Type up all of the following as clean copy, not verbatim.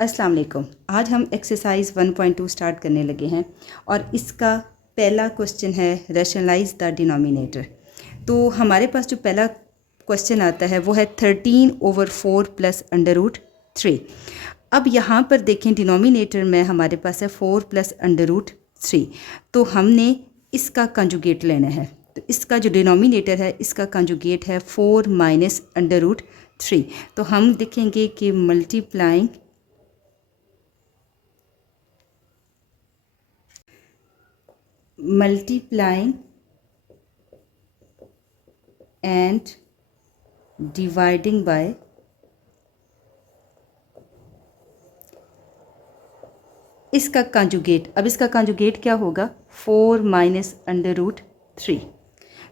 अस्सलाम वालेकुम। आज हम एक्सरसाइज 1.2 स्टार्ट करने लगे हैं और इसका पहला क्वेश्चन है रैशनलाइज द डिनोमिनेटर। तो हमारे पास जो पहला क्वेश्चन आता है वो है 13/4 प्लस अंडर रूट 3। अब यहाँ पर देखें डिनोमिनेटर में हमारे पास है 4 प्लस अंडर रूट 3। तो हमने इसका कंजुगेट लेना है। तो इसका जो डिनोमिनेटर है इसका कंजुगेट है 4 माइनस अंडर रूट 3। तो हम देखेंगे कि मल्टीप्लाइंग एंड डिवाइडिंग बाय इसका कंजुगेट। अब इसका कंजुगेट क्या होगा? 4 माइनस अंडर रूट 3।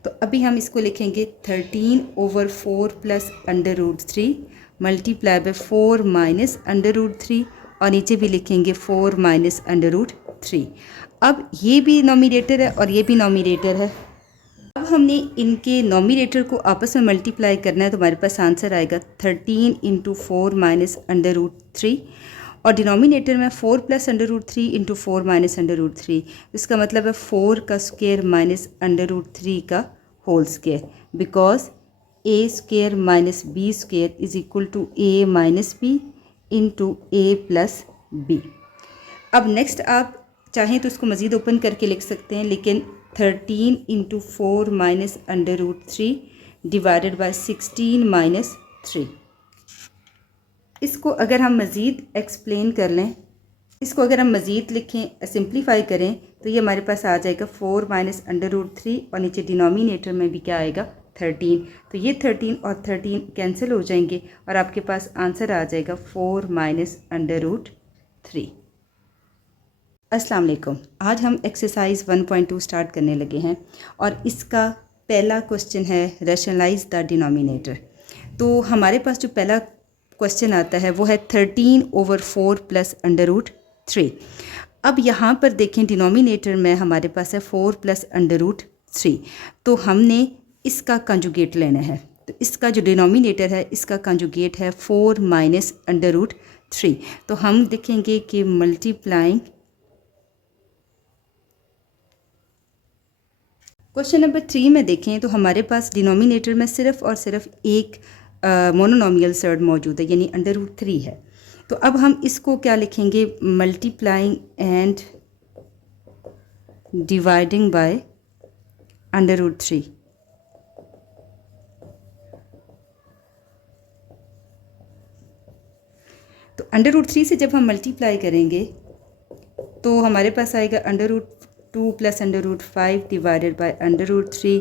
तो अभी हम इसको लिखेंगे 13/4 plus under root 3 multiply by 4 minus under root 3 और नीचे भी लिखेंगे 4 माइनस अंडर रूट 3। अब ये भी नोमिनेटर है और ये भी नोमिनेटर है। अब हमने इनके नोमिनेटर को आपस में मल्टीप्लाई करना है तो हमारे पास आंसर आएगा 13 × 4 माइनस अंडर रूट 3 और डिनोमिनेटर में 4 plus under root 3 × 4 minus under root 3। इसका मतलब है 4 का स्क्वायर माइनस अंडर रूट 3 का whole square, because a square minus B square is equal to a minus B into a plus B. अब next आप चाहें तो इसको मज़ीद ओपन करके लिख सकते हैं, लेकिन 13 × 4 minus under root 3 divided by 16 minus 3। इसको अगर हम मज़ीद एक्सप्लेन कर लें, इसको अगर हम मज़ीद लिखें, सिंप्लीफाई करें तो ये हमारे पास आ जाएगा 4 माइनस अंडर रूट 3 और नीचे डिनोमिनेटर में भी क्या आएगा 13। तो ये 13 और 13 कैंसिल हो जाएंगे और आपके पास आंसर आ जाएगा 4 माइनस अंडर रूट 3। अस्सलाम वालेकुम। आज हम एक्सरसाइज 1.2 स्टार्ट करने लगे हैं और इसका पहला क्वेश्चन है रैशनलाइज द डिनोमिनेटर। तो हमारे पास जो पहला क्वेश्चन आता है वो है 13/4 प्लस अंडर रूट 3। अब यहाँ पर देखें डिनोमिनेटर में हमारे पास है 4 प्लस अंडर रूट 3। तो हमने इसका कंजुगेट लेना है। तो इसका जो डिनोमिनेटर है इसका कंजुगेट है 4 माइनस अंडर रूट 3। तो हम देखेंगे कि मल्टीप्लाइंग क्वेश्चन नंबर 3 में देखें तो हमारे पास डिनोमिनेटर में सिर्फ और सिर्फ एक मोनोनोमियल सर्ड मौजूद है, यानी अंडर रूट 3 है। तो अब हम इसको क्या लिखेंगे? Multiplying and dividing by under root 3। तो अंडर रूट 3 से जब हम मल्टीप्लाई करेंगे तो हमारे पास आएगा under root 2 plus under root 5 divided by under root 3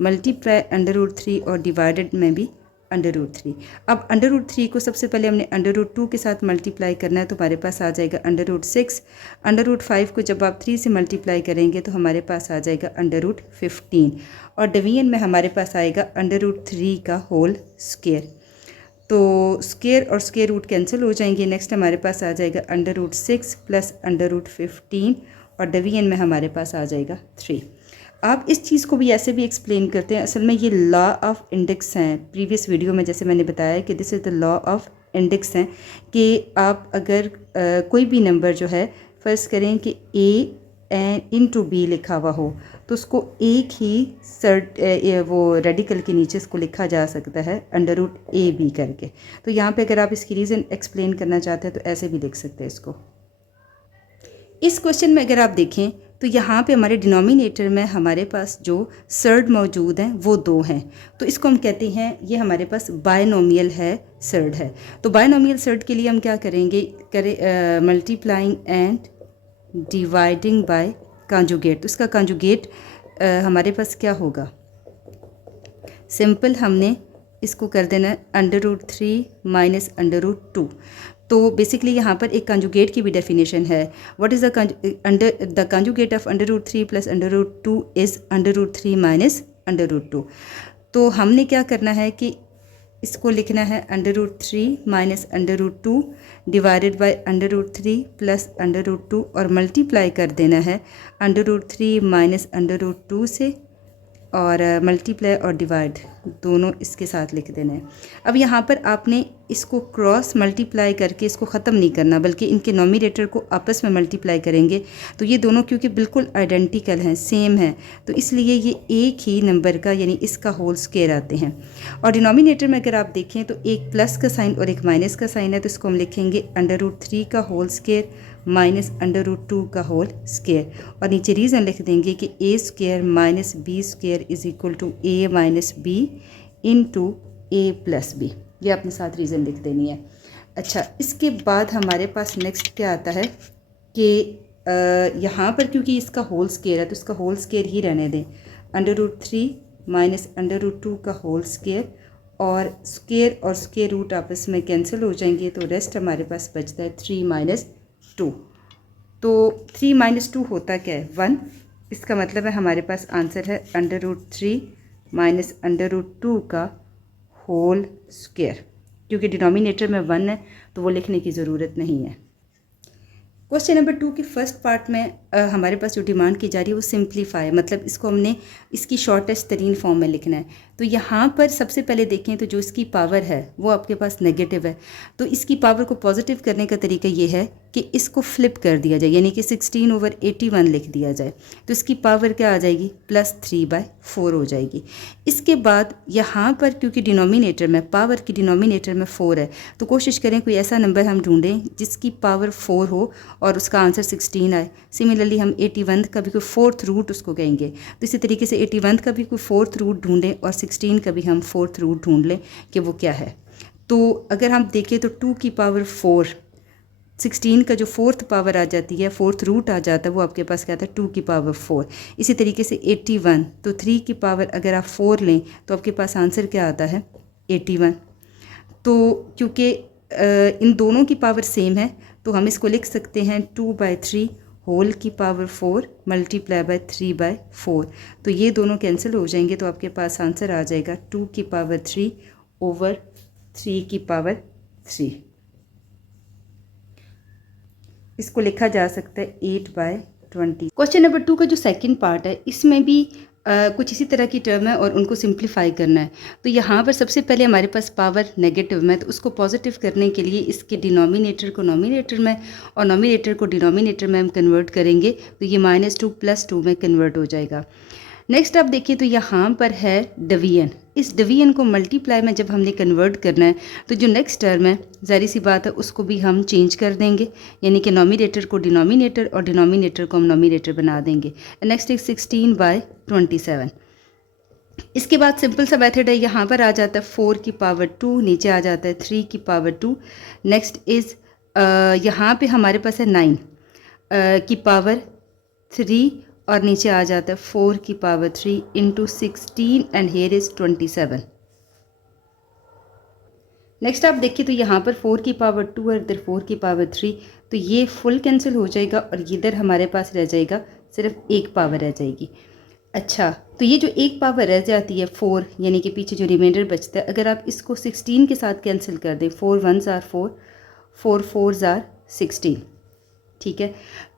multiply under root 3 और डिवाइडेड में भी अंडर रूट 3। अब अंडर रूट 3 को सबसे पहले हमने अंडर रूट 2 के साथ मल्टीप्लाई करना है तो हमारे पास आ जाएगा अंडर रूट 6। अंडर रूट 5 को जब आप 3 से मल्टीप्लाई करेंगे तो हमारे पास आ जाएगा अंडर रूट 15 और डिवीजन में हमारे पास आएगा अंडर रूट 3 का होल स्क्वायर। तो स्क्वायर और स्क्वायर रूट कैंसिल हो जाएंगे। नेक्स्ट हमारे पास आ जाएगा under root 6 plus under root 15 और डिवीजन में हमारे पास आ जाएगा 3। आप इस चीज़ को भी ऐसे भी एक्सप्लेन करते हैं, असल में ये लॉ ऑफ इंडेक्स हैं। प्रीवियस वीडियो में जैसे मैंने बताया कि this is the law of index हैं कि आप अगर कोई भी नंबर जो है फ़र्ज़ करें कि a इंटू बी लिखा हुआ हो तो उसको एक ही वो रेडिकल के नीचे इसको लिखा जा सकता है अंडर रूट ए बी करके। तो यहाँ पे अगर आप इसकी रीज़न एक्सप्लेन करना चाहते हैं तो ऐसे भी लिख सकते हैं इसको। इस क्वेश्चन में अगर आप देखें तो यहाँ पे हमारे डिनोमिनेटर में हमारे पास जो सर्ड मौजूद हैं वो 2 हैं। तो इसको हम कहते हैं ये हमारे पास बायनोमियल है, सर्ड है। तो बायनोमियल सर्ड के लिए हम क्या करेंगे? Multiplying and dividing bye conjugate. तो इसका कंजुगेट हमारे पास क्या होगा? सिंपल हमने इसको कर देना under root 3 minus under root 2। तो बेसिकली यहाँ पर एक कंजुगेट की भी डेफिनेशन है। What is the conjugate of under root 3 plus under root 2 is under root 3 minus under root 2। तो हमने क्या करना है कि इसको लिखना है under root 3 minus under root 2 divided by under root 3 plus under root 2 और मल्टीप्लाई कर देना है under root 3 minus under root 2 से और मल्टीप्लाई और डिवाइड दोनों इसके साथ लिख देना है। अब यहाँ पर आपने इसको क्रॉस मल्टीप्लाई करके इसको ख़त्म नहीं करना, बल्कि इनके नॉमिनेटर को आपस में मल्टीप्लाई करेंगे। तो ये दोनों क्योंकि बिल्कुल आइडेंटिकल हैं, सेम हैं, तो इसलिए ये एक ही नंबर का यानी इसका होल स्क्वायर आते हैं। और डिनोमिनेटर में अगर आप देखें तो एक प्लस का साइन और एक माइनस का साइन है, तो इसको हम लिखेंगे √3 का होल स्क्वायर माइनस √2 का होल स्क्वायर, और नीचे रीज़न लिख देंगे कि a square minus B square is equal to a minus B into a plus B. ये आपने साथ रीज़न लिख देनी है। अच्छा, इसके बाद हमारे पास नेक्स्ट क्या आता है कि यहाँ पर क्योंकि इसका होल स्क्वायर है तो इसका होल स्क्वायर ही रहने दें। √3 माइनस √2 का होल स्क्वायर, और स्क्वायर और स्क्वायर रूट आपस में कैंसिल हो जाएंगे, तो रेस्ट हमारे पास बचता है 3 माइनस 2। तो 3 माइनस 2 होता क्या है? 1। इसका मतलब है हमारे पास आंसर है √3 माइनस √2 का होल स्क्वायर। क्योंकि डिनोमिनेटर में 1 है तो वो लिखने की ज़रूरत नहीं है। क्वेश्चन नंबर 2 के फर्स्ट पार्ट में हमारे पास जो डिमांड की जा रही है वो सिंप्लीफाई, मतलब इसको हमने इसकी शॉर्टेस्ट तरीन फॉर्म में लिखना है। तो यहाँ पर सबसे पहले देखें तो जो इसकी पावर है वो आपके पास नेगेटिव है, तो इसकी पावर को पॉजिटिव करने का तरीका ये है कि इसको फ्लिप कर दिया जाए, यानी कि 16/81 लिख दिया जाए। तो इसकी पावर क्या आ जाएगी? +3/4 हो जाएगी। इसके बाद यहाँ पर क्योंकि डिनोमिनेटर में पावर की डिनोमिनेटर में 4 है, तो कोशिश करें कोई ऐसा नंबर हम ढूंढें जिसकी पावर 4 हो और उसका आंसर 16 आए। सिमिलरली हम 81 का भी कोई 4th रूट उसको कहेंगे, तो इसी तरीके से 81 का भी कोई 4th रूट ढूंढें और 16 का भी हम 4th रूट ढूंढ लें कि वो क्या है। तो अगर हम देखें तो 2 की पावर 4, 16 का जो 4th पावर आ जाती है, 4th रूट आ जाता है, वो आपके पास क्या आता है? 2 की पावर 4। इसी तरीके से 81, तो 3 की पावर अगर आप 4 लें तो आपके पास आंसर क्या आता है? 81। तो क्योंकि इन दोनों की पावर सेम है तो हम इसको लिख सकते हैं 2/3 होल की पावर 4 मल्टीप्लाई बाय 3/4। तो ये दोनों कैंसिल हो जाएंगे, तो आपके पास आंसर आ जाएगा 2 की पावर 3 ओवर 3 की पावर 3। इसको लिखा जा सकता है 8/20। क्वेश्चन नंबर 2 का जो सेकंड पार्ट है इसमें भी कुछ इसी तरह की टर्म है और उनको सिंप्लीफाई करना है। तो यहाँ पर सबसे पहले हमारे पास पावर नेगेटिव में, तो उसको पॉजिटिव करने के लिए इसके डिनोमिनेटर को नॉमिनेटर में और नॉमिनेटर को डिनोमिनेटर में हम कन्वर्ट करेंगे, तो ये -2 + 2 में कन्वर्ट हो जाएगा। नेक्स्ट आप देखिए तो यहाँ पर है डिवीजन। इस डिवीजन को मल्टीप्लाई में जब हमने कन्वर्ट करना है तो जो नेक्स्ट टर्म है ज़ाहिर सी बात है उसको भी हम चेंज कर देंगे, यानी कि नॉमिनेटर को डिनोमिनेटर और डिनोमिनेटर को हम नॉमिनेटर बना देंगे। Next is 16/27। इसके बाद सिंपल सा मेथड है, यहाँ पर आ जाता है 4 की पावर 2, नीचे आ जाता है 3 की पावर 2। नेक्स्ट इज़ यहाँ पे हमारे पास है 9 की पावर 3 और नीचे आ जाता है 4 की power 3 into 16 and here is 27। Next आप देखिए तो यहाँ पर 4 की पावर 2 और इधर 4 की पावर 3, तो ये फुल कैंसिल हो जाएगा और इधर हमारे पास रह जाएगा सिर्फ एक पावर रह जाएगी। अच्छा, तो ये जो एक पावर रह जाती है 4, यानी कि पीछे जो रिमाइंडर बचता है, अगर आप इसको 16 के साथ कैंसिल कर दें, 4 1s are 4, 4 4s are 16, ठीक है,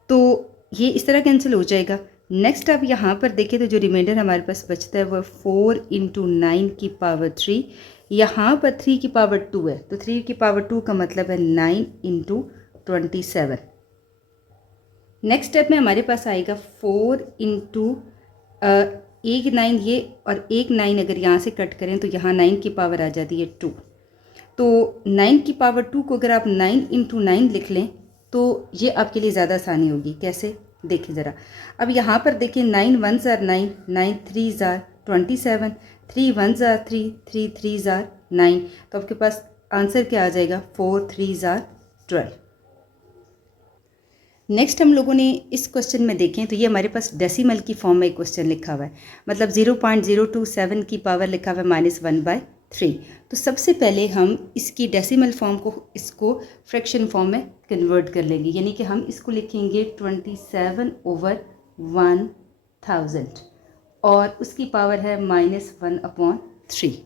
तो ये इस तरह कैंसिल हो जाएगा। नेक्स्ट आप यहाँ पर देखें तो जो रिमाइंडर हमारे पास बचता है वो 4 × 9 की पावर 3, यहाँ पर 3 की पावर 2 है, तो 3 की पावर 2 का मतलब है 9 × 27। नेक्स्ट स्टेप में हमारे पास आएगा 4 × एक 9 ये और एक 9 अगर यहाँ से कट करें तो यहाँ 9 की पावर आ जाती है 2। तो 9 की पावर 2 को अगर आप 9 × 9 लिख लें तो ये आपके लिए ज़्यादा आसानी होगी। कैसे, देखिए ज़रा। अब यहाँ पर देखिए 9 1s are 9, 9 3s are 27, 3 1s are 3, 3 3s are 9, तो आपके पास आंसर क्या आ जाएगा? 4 3s are 12। नेक्स्ट हम लोगों ने इस क्वेश्चन में देखें तो ये हमारे पास डेसिमल की फॉर्म में एक क्वेश्चन लिखा हुआ है, मतलब 0.027 की पावर लिखा हुआ है -1/3। तो सबसे पहले हम इसकी डेसिमल फॉर्म को इसको फ्रैक्शन फॉर्म में कन्वर्ट कर लेंगे, यानी कि हम इसको लिखेंगे 27/1000 और उसकी पावर है -1/3,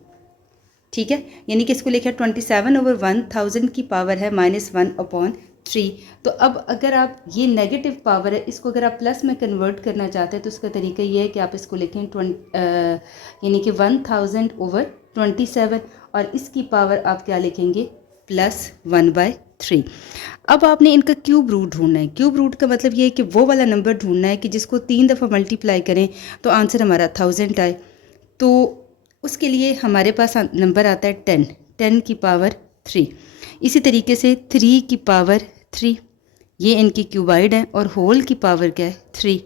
ठीक है, यानी कि इसको लिखा 27/1000 की पावर है -1/3। 3। तो अब अगर आप ये नेगेटिव पावर है, इसको अगर आप प्लस में कन्वर्ट करना चाहते हैं तो उसका तरीका ये है कि आप इसको लिखें यानी कि 1000/27 और इसकी पावर आप क्या लिखेंगे +1/3। अब आपने इनका क्यूब रूट ढूंढना है। क्यूब रूट का मतलब ये है कि वो वाला नंबर ढूंढना है कि जिसको 3 दफ़ा मल्टीप्लाई करें तो आंसर हमारा 1000 आए। तो उसके लिए हमारे पास नंबर आता है 10 की पावर 3। इसी तरीके से 3 की पावर 3, ये इनकी क्यूबाइड है और होल की पावर क्या है 3।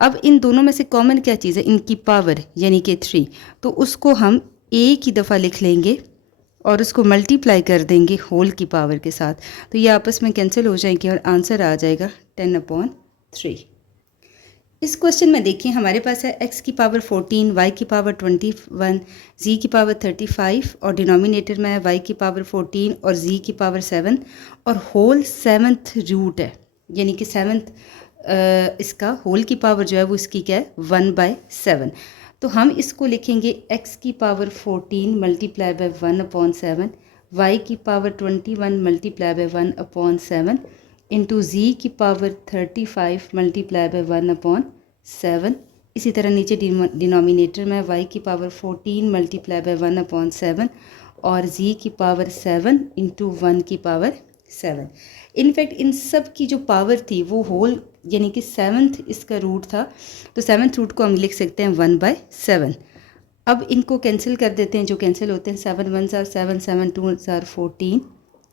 अब इन दोनों में से कॉमन क्या चीज़ है, इनकी पावर यानी कि 3। तो उसको हम एक ही दफ़ा लिख लेंगे और उसको मल्टीप्लाई कर देंगे होल की पावर के साथ, तो ये आपस में कैंसिल हो जाएंगे और आंसर आ जाएगा 10/3। इस क्वेश्चन में देखिए हमारे पास है x की पावर 14, y की पावर 21, z की पावर 35 और डिनोमिनेटर में है y की पावर 14 और z की पावर 7 और होल 7th रूट है, यानी कि 7th इसका होल की पावर जो है वो इसकी क्या है 1/7। तो हम इसको लिखेंगे x की पावर 14 मल्टीप्लाई बाय 1/7, y की power 21 multiply by 1/7 into z की पावर 35 मल्टीप्लाई बाय 1/7। इसी तरह नीचे डिनोमिनेटर में y की पावर 14 मल्टीप्लाई बाय 1/7 और z की पावर 7 इंटू 1 की पावर 7। इनफैक्ट इन सब की जो पावर थी वो होल यानी कि 7th इसका रूट था, तो 7th रूट को हम लिख सकते हैं 1/7। अब इनको कैंसिल कर देते हैं, जो कैंसिल होते हैं 7 1s are 7, 7 2s are 14,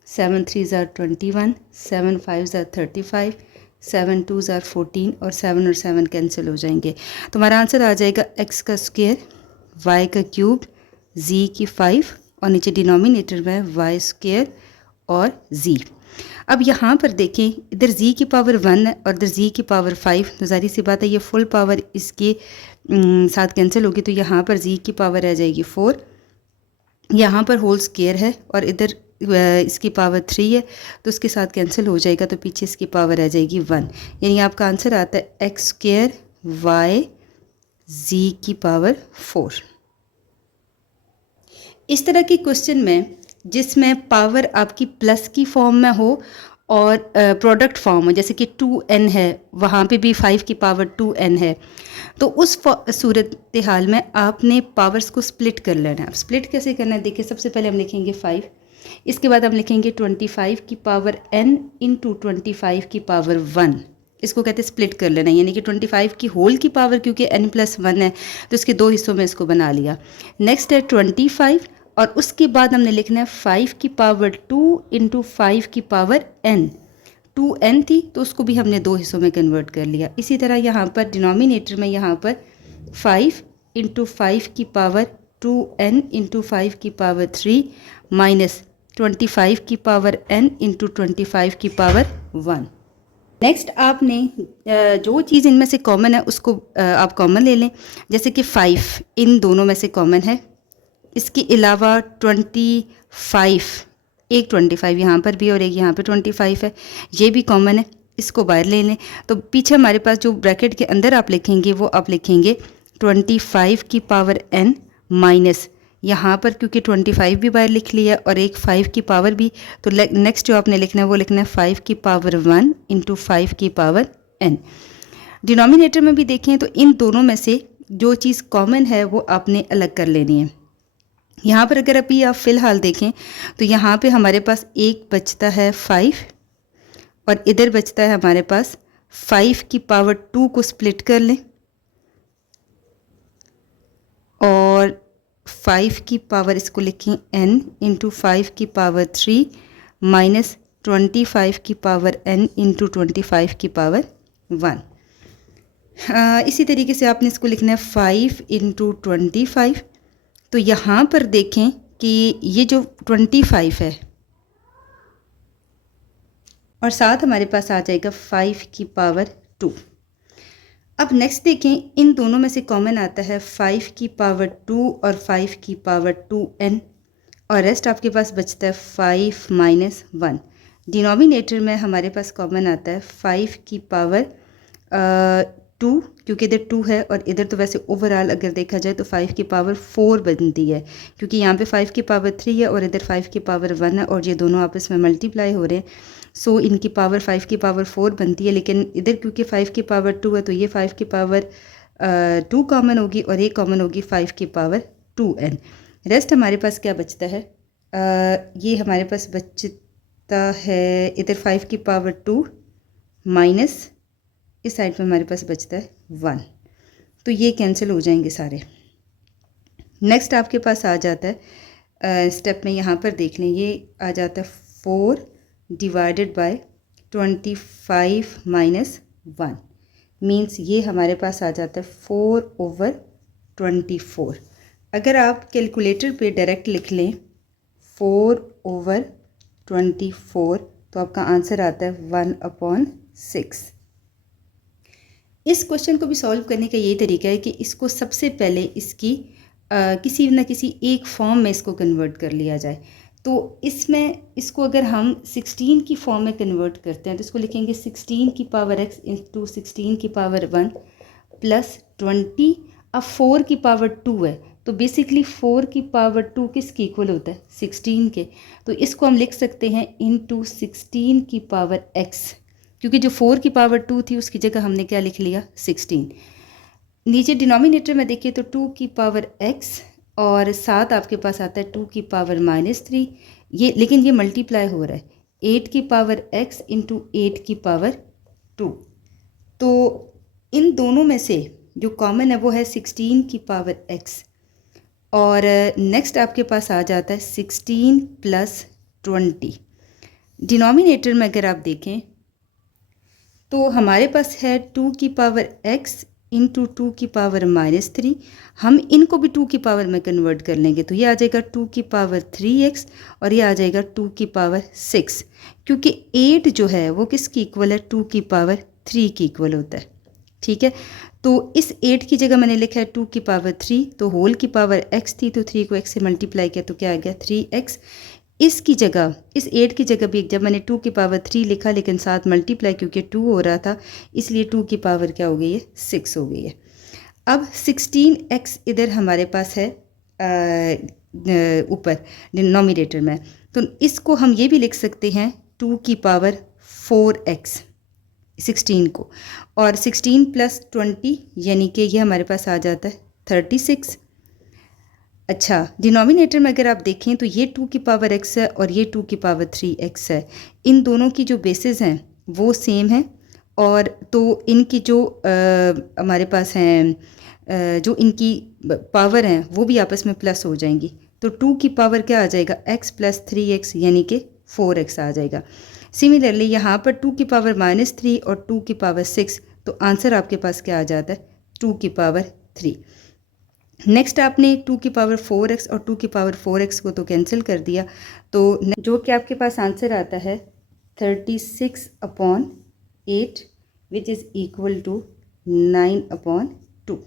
7 3s are 21, 7 5s are 35, 7 2s are 14 और 7 और 7 कैंसिल हो जाएंगे। तो हमारा आंसर आ जाएगा x का स्क्वायर, y का क्यूब, z की 5 और नीचे डिनोमिनेटर में y स्क्वायर और z। अब यहाँ पर देखें इधर z की पावर 1 है और इधर z की पावर 5, तो ज़ाहिर सी बात है ये फुल पावर इसके साथ कैंसिल होगी, तो यहाँ पर z की पावर आ जाएगी 4, यहाँ पर होल स्क्वायर है और इधर इसकी पावर 3 है तो उसके साथ कैंसिल हो जाएगा, तो पीछे इसकी पावर आ जाएगी 1, यानी आपका आंसर आता है x स्क्वायर y z की पावर 4। इस तरह के क्वेश्चन में जिसमें पावर आपकी प्लस की फॉर्म में हो और प्रोडक्ट फॉर्म हो, जैसे कि 2n है वहाँ पे भी 5 की पावर 2n है, तो उस सूरत हाल में आपने पावर्स को स्प्लिट कर लेना है। अब स्प्लिट कैसे करना है, देखिए सबसे पहले हम लिखेंगे 5, इसके बाद हम लिखेंगे 25 की पावर n इंटू 25 की पावर 1, इसको कहते हैं स्प्लिट कर लेना, यानी कि 25 की होल की पावर क्योंकि n+1 है तो इसके दो हिस्सों में इसको बना लिया। नेक्स्ट है 25 और उसके बाद हमने लिखना है 5 की पावर 2 इंटू 5 की पावर n, 2n थी तो उसको भी हमने दो हिस्सों में कन्वर्ट कर लिया। इसी तरह यहाँ पर डिनोमिनेटर में यहाँ पर 5 इंटू 5 की पावर 2n इंटू 5 की पावर 3 माइनस 25 की पावर n इंटू 25 की पावर 1। नेक्स्ट आपने जो चीज़ इनमें से कॉमन है उसको आप कॉमन ले लें, जैसे कि 5 इन दोनों में से कॉमन है, इसके अलावा 25, एक 25 यहाँ पर भी और एक यहाँ पे 25 है, ये भी कॉमन है, इसको बाहर ले लें। तो पीछे हमारे पास जो ब्रैकेट के अंदर आप लिखेंगे वो आप लिखेंगे 25 की पावर n माइनस यहाँ पर क्योंकि 25 भी बाहर लिख लिया और एक 5 की पावर भी, तो नेक्स्ट जो आपने लिखना है वो लिखना है 5 की पावर 1 इंटू 5 की पावर n। डिनोमिनेटर में भी देखें तो इन दोनों में से जो चीज़ कॉमन है वो आपने अलग कर लेनी है। यहाँ पर अगर अभी आप फ़िलहाल देखें तो यहाँ पे हमारे पास एक बचता है 5 और इधर बचता है हमारे पास 5 की पावर 2 को स्प्लिट कर लें और 5 की पावर इसको लिखें n इंटू 5 की पावर 3 माइनस 25 की पावर n इंटू 25 की पावर 1। इसी तरीके से आपने इसको लिखना है 5 इंटू 25। तो यहाँ पर देखें कि ये जो 25 है और साथ हमारे पास आ जाएगा 5 की पावर 2। अब नेक्स्ट देखें इन दोनों में से कॉमन आता है 5 की पावर 2 और 5 की पावर 2n और रेस्ट आपके पास बचता है 5 माइनस 1। डिनोमिनेटर में हमारे पास कॉमन आता है 5 की पावर 2 क्योंकि इधर 2 है और इधर तो वैसे ओवरऑल अगर देखा जाए तो 5 की पावर 4 बनती है क्योंकि यहाँ पे 5 की पावर 3 है और इधर 5 की पावर 1 है और ये दोनों आपस में मल्टीप्लाई हो रहे हैं। सो इनकी पावर 5 की पावर 4 बनती है, लेकिन इधर क्योंकि 5 की पावर 2 है तो ये 5 की पावर 2 कॉमन होगी और एक कॉमन होगी 5 की पावर 2n। रेस्ट हमारे पास क्या बचता है, ये हमारे पास बचता है इधर 5 की पावर 2 माइनस इस साइड पे हमारे पास बचता है 1, तो ये कैंसिल हो जाएंगे सारे। नेक्स्ट आपके पास आ जाता है स्टेप में यहाँ पर देख लें, ये आ जाता है 4 डिवाइडेड बाय 25 माइनस 1, मीन्स ये हमारे पास आ जाता है 4/24। अगर आप कैलकुलेटर पे डायरेक्ट लिख लें 4/24 तो आपका आंसर आता है 1/6। इस क्वेश्चन को भी सॉल्व करने का यही तरीका है कि इसको सबसे पहले इसकी किसी न किसी एक फॉर्म में इसको कन्वर्ट कर लिया जाए। तो इसमें इसको अगर हम 16 की फॉर्म में कन्वर्ट करते हैं तो इसको लिखेंगे 16 की पावर x इंटू 16 की पावर 1 प्लस 20। अब 4 की पावर 2 है तो बेसिकली 4 की पावर 2 किसके इक्वल होता है, 16 के। तो इसको हम लिख सकते हैं इंटू 16 की पावर x, क्योंकि जो 4 की पावर 2 थी उसकी जगह हमने क्या लिख लिया, 16। नीचे डिनोमिनेटर में देखिए तो 2 की पावर x और साथ आपके पास आता है 2 की पावर -3, ये लेकिन ये मल्टीप्लाई हो रहा है 8 की पावर x इंटू 8 की पावर 2। तो इन दोनों में से जो कॉमन है वो है 16 की पावर x, और नेक्स्ट आपके पास आ जाता है 16 प्लस 20। डिनोमिनेटर में अगर आप देखें तो हमारे पास है 2 की पावर x इंटू 2 की पावर -3, हम इनको भी 2 की पावर में कन्वर्ट कर लेंगे तो ये आ जाएगा 2 की पावर 3x और ये आ जाएगा 2 की पावर 6, क्योंकि 8 जो है वो किसकी इक्वल है, 2 की पावर 3 की इक्वल होता है। ठीक है, तो इस 8 की जगह मैंने लिखा है 2 की पावर 3, तो होल की पावर x थी तो 3 को x से मल्टीप्लाई किया तो क्या आ गया 3x। इसकी जगह इस 8 की जगह भी जब मैंने 2 की पावर 3 लिखा लेकिन साथ मल्टीप्लाई क्योंकि 2 हो रहा था इसलिए 2 की पावर क्या हो गई है, 6 हो गई है। अब 16x इधर हमारे पास है ऊपर डिनोमिनेटर में, तो इसको हम ये भी लिख सकते हैं 2 की पावर 4x 16 को, और 16 प्लस 20 यानी कि ये हमारे पास आ जाता है 36। अच्छा, डिनोमिनेटर में अगर आप देखें तो ये 2 की पावर x है और ये 2 की पावर 3x है, इन दोनों की जो बेसिस हैं वो सेम है, और तो इनकी जो हमारे पास हैं जो इनकी पावर हैं वो भी आपस में प्लस हो जाएंगी। तो 2 की पावर क्या आ जाएगा, x प्लस 3x यानी कि 4x आ जाएगा। सिमिलरली यहाँ पर 2 की पावर -3 और 2 की पावर 6, तो आंसर आपके पास क्या आ जाता है, 2 की पावर 3। नेक्स्ट आपने 2 की पावर 4x और 2 की पावर 4x को तो कैंसिल कर दिया, तो जो कि आपके पास आंसर आता है 36/8 which is equal to 9/2।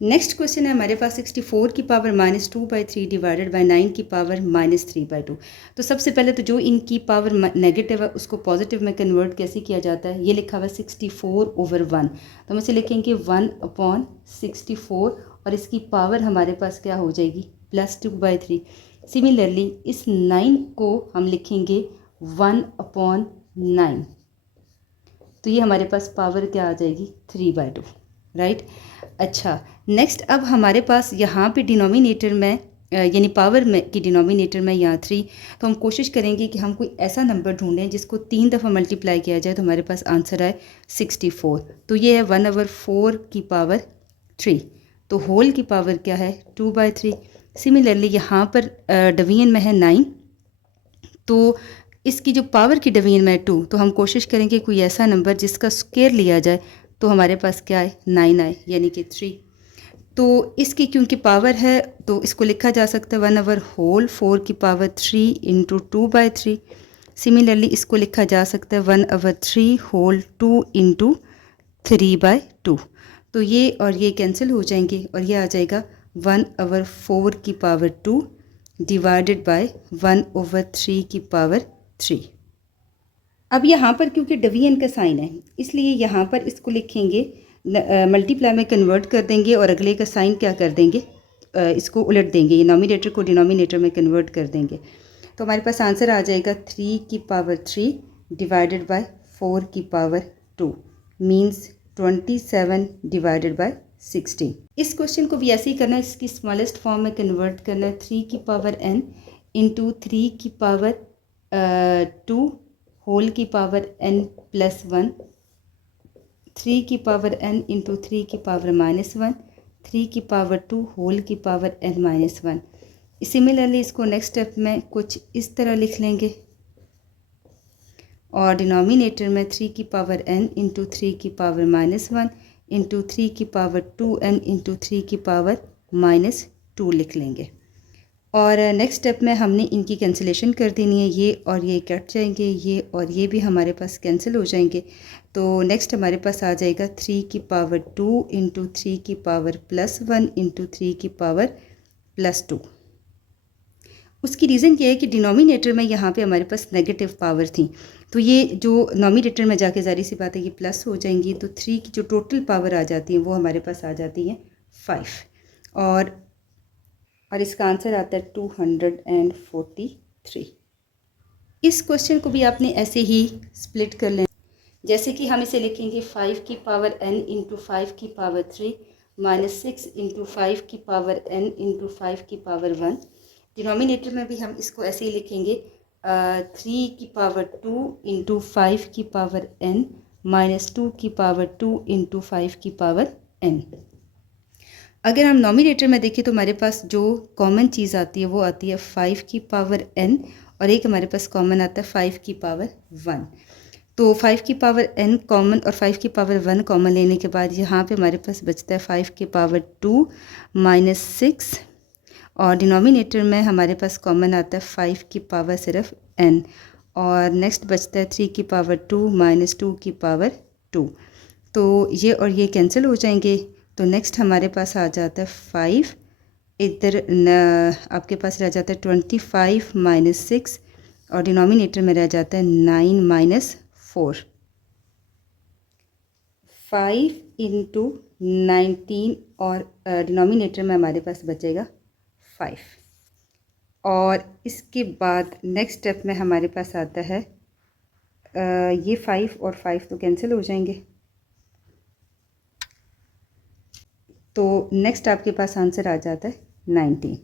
Next question है हमारे पास 64 की पावर -2/3 डिवाइडेड बाय 9 की पावर -3/2। तो सबसे पहले तो जो इनकी पावर नेगेटिव है उसको पॉजिटिव में कन्वर्ट कैसे किया जाता है, ये लिखा हुआ है 64/1, तो हम इसे लिखेंगे 1/64 और इसकी पावर हमारे पास क्या हो जाएगी, +2/3। सिमिलरली इस 9 को हम लिखेंगे 1/9, तो ये हमारे पास पावर क्या आ जाएगी, 3/2, राइट। अच्छा, नेक्स्ट अब हमारे पास यहाँ पे डिनोमिनेटर में यानी पावर में की डिनोमिनेटर में यहाँ 3, तो हम कोशिश करेंगे कि हम कोई ऐसा नंबर ढूंढें जिसको 3 दफ़ा मल्टीप्लाई किया जाए तो हमारे पास आंसर आए 64। तो ये है 1/4 की पावर 3, तो होल की पावर क्या है, 2/3। सिमिलरली यहाँ पर डिवीजन में है 9, तो इसकी जो पावर की डिवीजन में है 2, तो हम कोशिश करेंगे कोई ऐसा नंबर जिसका स्क्वायर लिया जाए तो हमारे पास क्या आए, 9 आए यानी कि 3। तो इसकी क्योंकि पावर है तो इसको लिखा जा सकता है 1/4 की पावर 3 इंटू 2/3। सिमिलरली इसको लिखा जा सकता है 1/3 होल 2 इंटू 3/2। तो ये और ये कैंसिल हो जाएंगे और ये आ जाएगा 1/4 की पावर 2 डिवाइडेड बाय 1/3 की पावर 3। अब यहाँ पर क्योंकि डिवीजन का साइन है इसलिए यहाँ पर इसको लिखेंगे मल्टीप्लाई में कन्वर्ट कर देंगे और अगले का साइन क्या कर देंगे, इसको उलट देंगे, ये नॉमिनेटर को डिनोमिनेटर में कन्वर्ट कर देंगे। तो हमारे पास आंसर आ जाएगा 3 की पावर 3 डिवाइडेड बाय 4 की पावर 2 मीन्स 27 डिवाइडेड बाय 16। इस क्वेश्चन को भी ऐसे ही करना है, इसकी स्मॉलेस्ट फॉर्म में कन्वर्ट करना है 3 की पावर n इंटू 3 की पावर 2 होल की पावर n प्लस 1, 3 की पावर n इंटू 3 की पावर -1, 3 की पावर 2 होल की पावर n माइनस 1। सिमिलरली इसको नेक्स्ट स्टेप में कुछ इस तरह लिख लेंगे और डिनोमिनेटर में 3 की पावर n इंटू 3 की पावर -1 इंटू 3 की पावर 2n इंटू 3 की पावर -2 लिख लेंगे। और नेक्स्ट स्टेप में हमने इनकी कैंसिलेशन कर देनी है, ये और ये कट जाएंगे, ये और ये भी हमारे पास कैंसिल हो जाएंगे। तो नेक्स्ट हमारे पास आ जाएगा 3 की पावर 2 इंटू 3 की पावर +1 इंटू 3 की पावर +2। उसकी रीज़न ये है कि डिनोमिनेटर में यहाँ पे हमारे पास नेगेटिव पावर थी, तो ये जो नोमिनेटर में जाके ज़ाहिर सी बात है ये प्लस हो जाएंगी, तो 3 की जो टोटल पावर आ जाती है वो हमारे पास आ जाती है 5 और इसका आंसर आता है 243। इस क्वेश्चन को भी आपने ऐसे ही स्प्लिट कर लें, जैसे कि हम इसे लिखेंगे 5 की पावर n इंटू 5 की पावर 3 माइनस 6 इंटू 5 की पावर n इंटू 5 की पावर 1। डिनोमिनेटर में भी हम इसको ऐसे ही लिखेंगे 3 की पावर 2 इंटू 5 की पावर n माइनस 2 की पावर 2 इंटू 5 की पावर n। अगर हम नोमिनेटर में देखें तो हमारे पास जो कॉमन चीज़ आती है वो आती है 5 की पावर n और एक हमारे पास कॉमन आता है 5 की पावर 1। तो 5 की पावर n कॉमन और 5 की पावर 1 कॉमन लेने के बाद यहाँ पे हमारे पास बचता है 5 की पावर 2 माइनस 6 और डिनोमिनेटर में हमारे पास कॉमन आता है 5 की पावर सिर्फ n और नेक्स्ट बचता है 3 की पावर 2 माइनस 2 की पावर 2। तो ये और ये कैंसिल हो जाएंगे, तो नेक्स्ट हमारे पास आ जाता है 5, इधर आपके पास रह जाता है 25 माइनस 6 और डिनोमिनेटर में रह जाता है 9 माइनस 4। 5 इंटू 19 और डिनोमिनेटर में हमारे पास बचेगा 5 और इसके बाद नेक्स्ट स्टेप में हमारे पास आता है ये 5 और 5 तो कैंसिल हो जाएंगे, तो नेक्स्ट आपके पास आंसर आ जाता है 19।